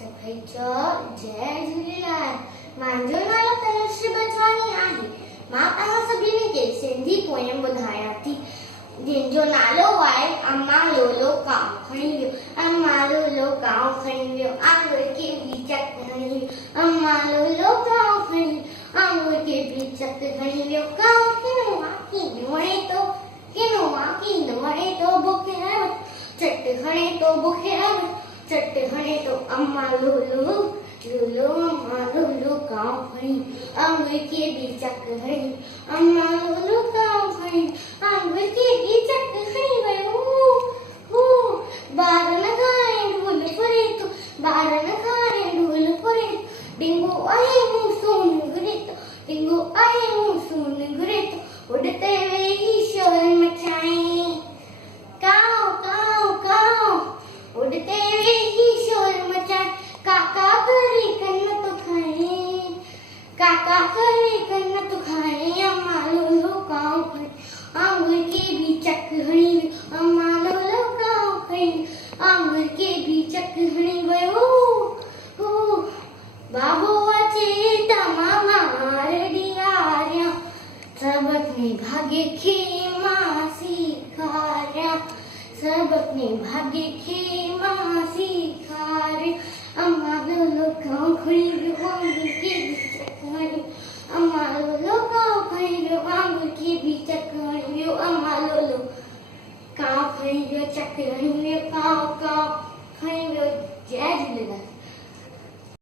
सभई जय झूलेलाल। मुंहिंजो नालो तनुश्री बचवानी आहे। मां तव्हां सभिनी खे सिंधी पोयम ॿुधायां थी जंहिंजो नालो आहे अम्मा लोलो कांव खणी वियो। अम्मा लोलो कांव खणी वियो, आंगुर खे बि चक खणी वियो। अम्मा लोलो कांव खणी आंगुर खे बि चक खणी वियो। कांव किनो वणे थो, किनो वणे थो, बुखे चट खणे थो, बुखे चट खणे थो। अम्मा लोलो लोलो अम्मा लोलो कांव खणी आंगुर खे बि चक खणी। अम्मा लोलो कांव खणी आंगुर खे बि चक खणी वियो। ॿार न खाए ढोल फुरे थो, ॿार न खाए ढोल फुरे थो। डिंगो आहे मूं सोन घुरे थो, डिंगो आहे मूं सोन घुरे थो। उॾते वेही शोर मचाए कांव कांव कांव, उॾते वेही शोर मचाए। काका करे कन्न तो खाए, काका करे कन्न तो खाए। अम्मा लोलो कांव खणी आंगुर खे बि चक खणी वियो। अम्मा लोलो कांव खणी आंगुर खे बि चक खणी वियो। बाबो अचे त मामा ॾियारियां, सबक में भाग्य खे मां सेखारियां, सबक में भाग्य खे मां सेखारियां। अम्मा लोलो कांव खणी वियो, आंगुर खे बि चक खणी। अम्मा लोलो कांव खणी वियो, आंगुर खे बि चक खणी वियो। अम्मा लोलो कांव खणी वियो, चक खणी वियो।